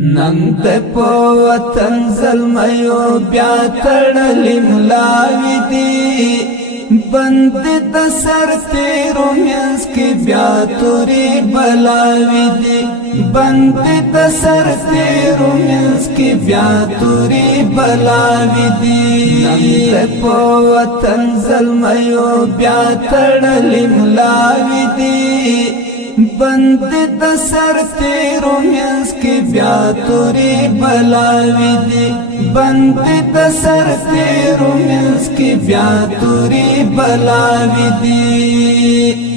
ننگ په وطن زلمیو بیا تړلې ملاوي دي بند د سر تیرو منځ کې بیا تورې بلاوي دي بند د سر تیرو منځ کې بیا تورې بلاوي دي ننگ په وطن زلمیو بیا تړلې ملاوي دي بند د سر تیرو منځ کې بیا تورې بلاوي دي بند د سر تیرو منځ کې بیا تورې بلاوي دي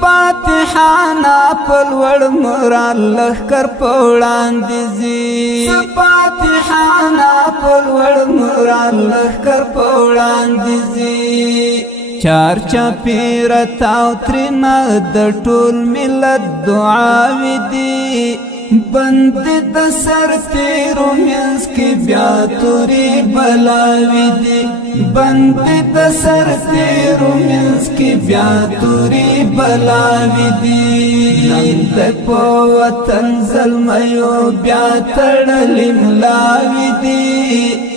فاتحانا پلوړ مرال لخر پوړاندې زی فاتحانا پلوړ مرال لخر پوړاندې زی چار چاپیر تاو ترنا د ټول ملت دعاوي دي بند د سر تیرو منځ کې بیا تورې بلاوي دي بند د سر تیرو منځ کې بیا تورې بلاوي دي نن په وطن زلمیو بیا تړلې ملاوي دي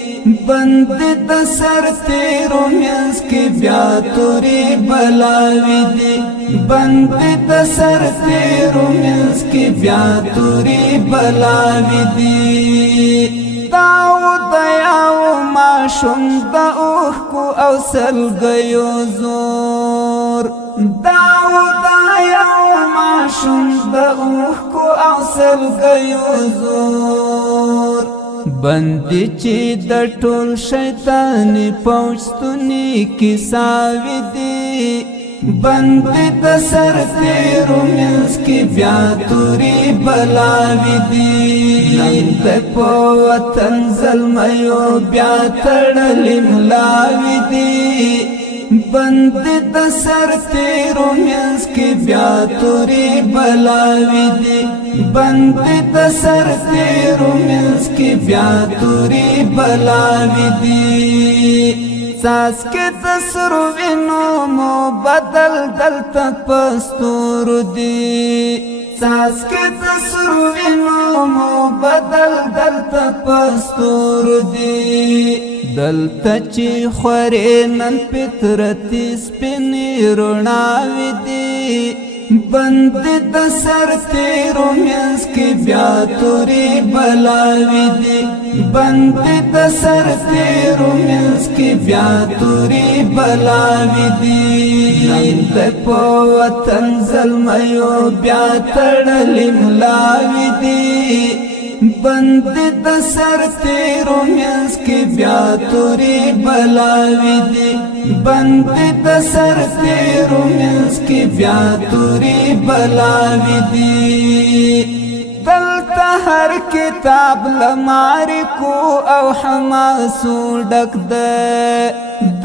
بند د سر تیرو منځ کې بیا تورې بلاوي دي بند د سر تیرو منځ کې بیا تورې بلاوي دي داود یاو ماشوم د اوښکو او سلګیو زور داود یاو ماشوم د اوښکو او سلګیو زور بندي چې د ټول شیطانی پوښتنې کې ساوي دي بند د سر تیرو منځ کې بیا تورې بلاوي دي نن په وطن زلمیو بیا تړلې ملاوي دي بند د سر تیرو منځ کې بیا تورې بلاوي دي بند د سر تیرو منځ کې بیا تورې بلاوي دي ساس کې د سرو وینو مو بدل دلته پستور دي ساس کې د سرو وینو مو بدل دلته پستور دي دلته چې خورې نن فطرتي سپینې رڼاوي دي بند د سر تیرو منځ کې بیا تورې بلاوي دي بند د سر تیرو منځ کې بیا تورې بلاوي دي نن په وطن زلمیو بیا تړلې ملاوي دي بند د سر تیرو منځ کې بیا تورې بلاوي دي بند د سر تیرو منځ کې بیا تورې بلاوي دي دلته هر کتاب لمعرکو او حماسو ډک ده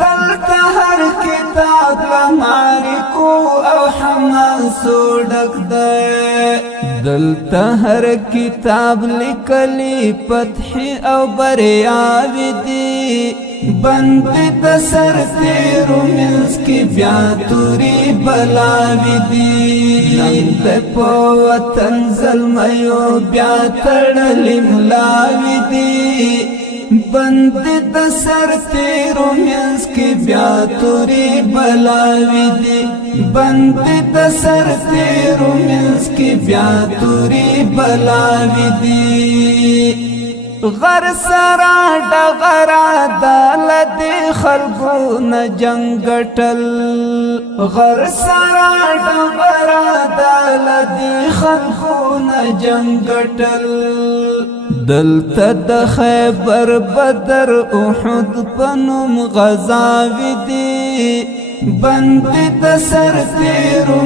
دلته هر کتاب لمعرکو او حماسو ډک ده دلته هر کتاب لیکلی فتح او بریاوي دي بند د سر تیرو منځ کې بیا تورې بلاوي دي نن په وطن زلمیو بیا تړلې ملاوي دي بند د سر تیرو منځ کې بیا تورې بلاوي دي بند د سر تیرو منځ کې بیا تورې بلاوي دي غر سرا ډغرا دل د خلکو نه جنگټل غر سرا ډغرا دل د خلکو نه جنگټل دلته د خیبر بدر احد پنوم غزاوي دي بند د سر تیرو